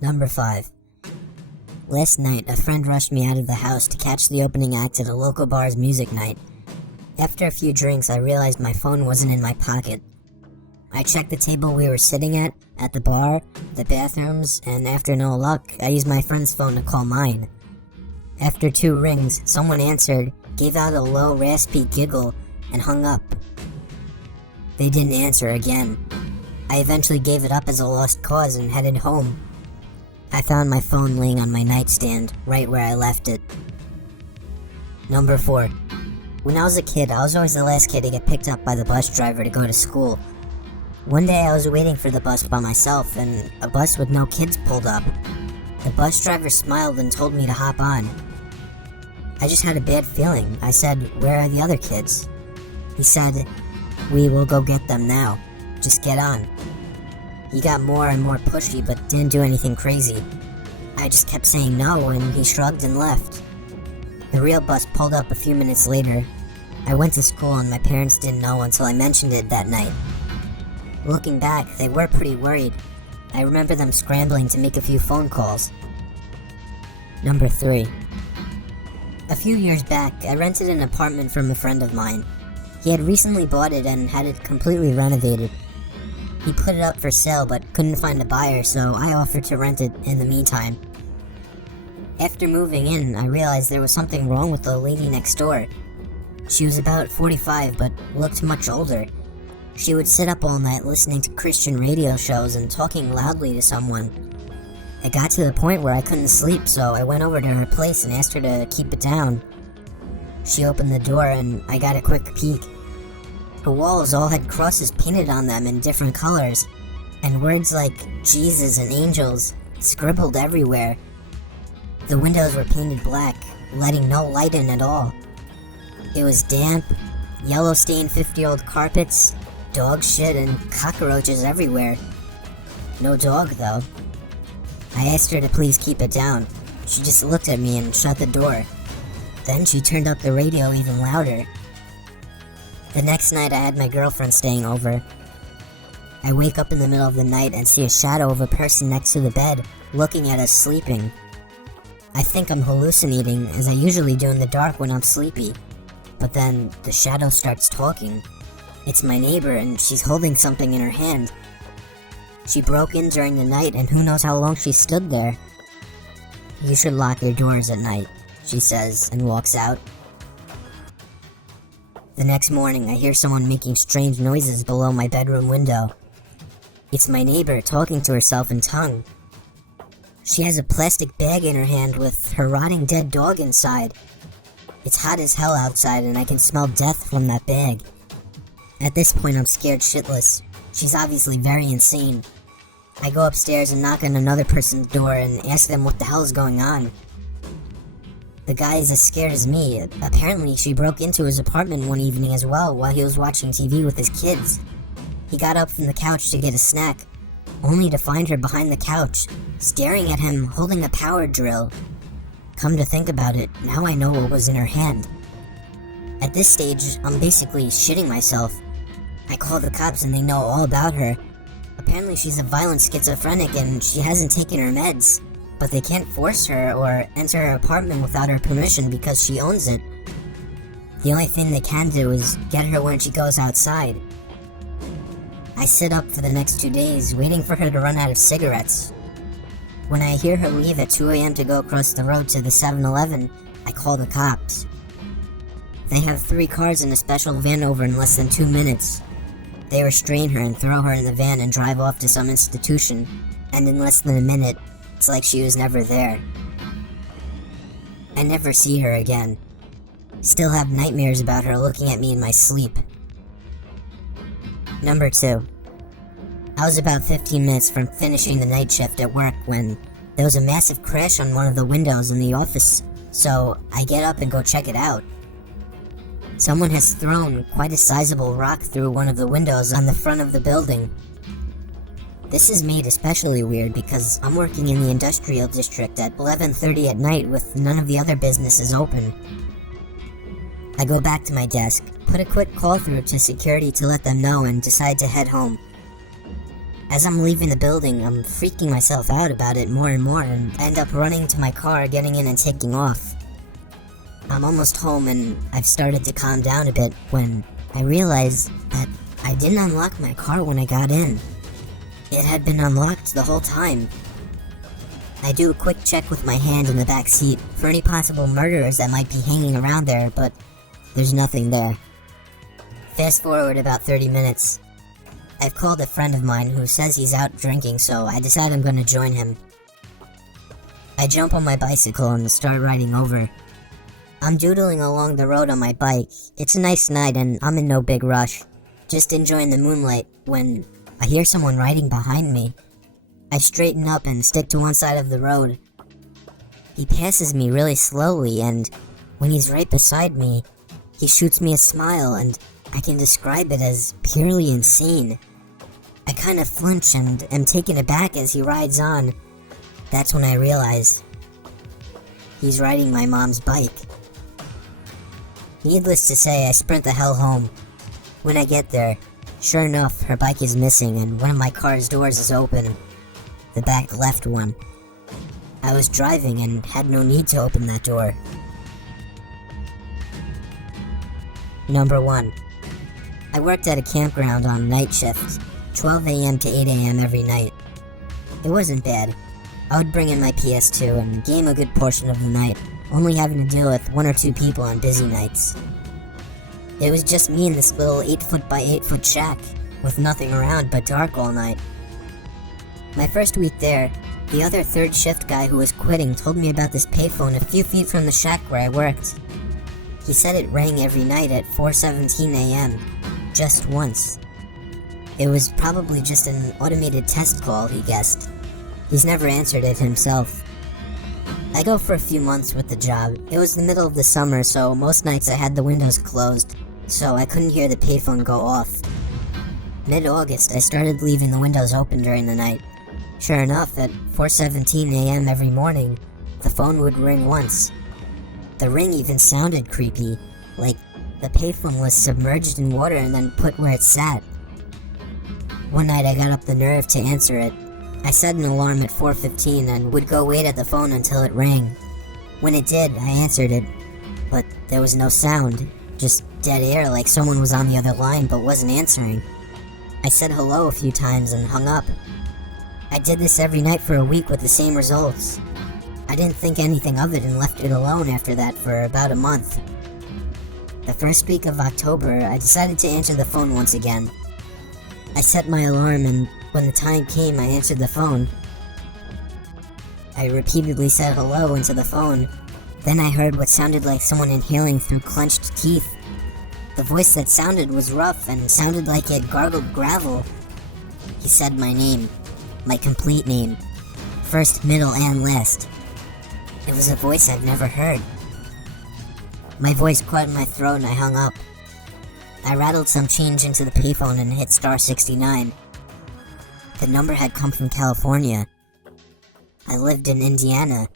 Number 5. Last night, a friend rushed me out of the house to catch the opening act at a local bar's music night. After a few drinks, I realized my phone wasn't in my pocket. I checked the table we were sitting at the bar, the bathrooms, and after no luck, I used my friend's phone to call mine. After 2 rings, someone answered, gave out a low, raspy giggle, and hung up. They didn't answer again. I eventually gave it up as a lost cause and headed home. I found my phone laying on my nightstand, right where I left it. Number 4. When I was a kid, I was always the last kid to get picked up by the bus driver to go to school. One day I was waiting for the bus by myself, and a bus with no kids pulled up. The bus driver smiled and told me to hop on. I just had a bad feeling. I said, "Where are the other kids?" He said, "We will go get them now. Just get on." He got more and more pushy, but didn't do anything crazy. I just kept saying no, and he shrugged and left. The real bus pulled up a few minutes later. I went to school and my parents didn't know until I mentioned it that night. Looking back, they were pretty worried. I remember them scrambling to make a few phone calls. Number 3. A few years back, I rented an apartment from a friend of mine. He had recently bought it and had it completely renovated. He put it up for sale but couldn't find a buyer, so I offered to rent it in the meantime. After moving in, I realized there was something wrong with the lady next door. She was about 45 but looked much older. She would sit up all night listening to Christian radio shows and talking loudly to someone. It got to the point where I couldn't sleep, so I went over to her place and asked her to keep it down. She opened the door and I got a quick peek. Her walls all had crosses painted on them in different colors, and words like Jesus and angels scribbled everywhere. The windows were painted black, letting no light in at all. It was damp, yellow-stained 50-year-old carpets, dog shit, and cockroaches everywhere. No dog, though. I asked her to please keep it down. She just looked at me and shut the door. Then she turned up the radio even louder. The next night I had my girlfriend staying over. I wake up in the middle of the night and see a shadow of a person next to the bed, looking at us sleeping. I think I'm hallucinating, as I usually do in the dark when I'm sleepy. But then, the shadow starts talking. It's my neighbor, and she's holding something in her hand. She broke in during the night, and who knows how long she stood there. "You should lock your doors at night," she says, and walks out. The next morning, I hear someone making strange noises below my bedroom window. It's my neighbor talking to herself in tongue. She has a plastic bag in her hand with her rotting dead dog inside. It's hot as hell outside and I can smell death from that bag. At this point I'm scared shitless. She's obviously very insane. I go upstairs and knock on another person's door and ask them what the hell is going on. The guy is as scared as me. Apparently she broke into his apartment one evening as well while he was watching TV with his kids. He got up from the couch to get a snack, only to find her behind the couch, staring at him holding a power drill. Come to think about it, now I know what was in her hand. At this stage, I'm basically shitting myself. I call the cops and they know all about her. Apparently she's a violent schizophrenic and she hasn't taken her meds, but they can't force her or enter her apartment without her permission because she owns it. The only thing they can do is get her when she goes outside. I sit up for the next 2 days, waiting for her to run out of cigarettes. When I hear her leave at 2 a.m. to go across the road to the 7-Eleven, I call the cops. They have 3 cars and a special van over in less than 2 minutes. They restrain her and throw her in the van and drive off to some institution, and in less than a minute, it's like she was never there. I never see her again. Still have nightmares about her looking at me in my sleep. Number 2. I was about 15 minutes from finishing the night shift at work when there was a massive crash on one of the windows in the office, so I get up and go check it out. Someone has thrown quite a sizable rock through one of the windows on the front of the building. This is made especially weird because I'm working in the industrial district at 11:30 at night with none of the other businesses open. I go back to my desk, put a quick call through to security to let them know, and decide to head home. As I'm leaving the building, I'm freaking myself out about it more and more and end up running to my car, getting in and taking off. I'm almost home and I've started to calm down a bit when I realize that I didn't unlock my car when I got in. It had been unlocked the whole time. I do a quick check with my hand in the back seat for any possible murderers that might be hanging around there, but there's nothing there. Fast forward about 30 minutes. I've called a friend of mine who says he's out drinking, so I decide I'm gonna join him. I jump on my bicycle and start riding over. I'm doodling along the road on my bike. It's a nice night and I'm in no big rush, just enjoying the moonlight when I hear someone riding behind me. I straighten up and stick to one side of the road. He passes me really slowly, and when he's right beside me, he shoots me a smile, and I can describe it as purely insane. I kind of flinch and am taken aback as he rides on. That's when I realize he's riding my mom's bike. Needless to say, I sprint the hell home. When I get there, sure enough, her bike is missing and one of my car's doors is open. The back left one. I was driving and had no need to open that door. Number 1. I worked at a campground on night shift, 12 a.m. to 8 a.m. every night. It wasn't bad. I would bring in my PS2 and game a good portion of the night, only having to deal with 1 or 2 people on busy nights. It was just me in this little 8-foot by 8-foot shack, with nothing around but dark all night. My first week there, the other third shift guy who was quitting told me about this payphone a few feet from the shack where I worked. He said it rang every night at 4:17 a.m., just once. It was probably just an automated test call, he guessed. He's never answered it himself. I go for a few months with the job. It was the middle of the summer, so most nights I had the windows closed, so I couldn't hear the payphone go off. Mid-August, I started leaving the windows open during the night. Sure enough, at 4:17 a.m. every morning, the phone would ring once. The ring even sounded creepy, like the payphone was submerged in water and then put where it sat. One night I got up the nerve to answer it. I set an alarm at 4:15 and would go wait at the phone until it rang. When it did, I answered it, but there was no sound, just dead air like someone was on the other line but wasn't answering. I said hello a few times and hung up. I did this every night for a week with the same results. I didn't think anything of it and left it alone after that for about a month. The first week of October, I decided to answer the phone once again. I set my alarm and when the time came, I answered the phone. I repeatedly said hello into the phone. Then I heard what sounded like someone inhaling through clenched teeth. The voice that sounded was rough and sounded like it gargled gravel. He said my name. My complete name. First, middle, and last. It was a voice I've never heard. My voice caught in my throat and I hung up. I rattled some change into the payphone and hit star 69. The number had come from California. I lived in Indiana,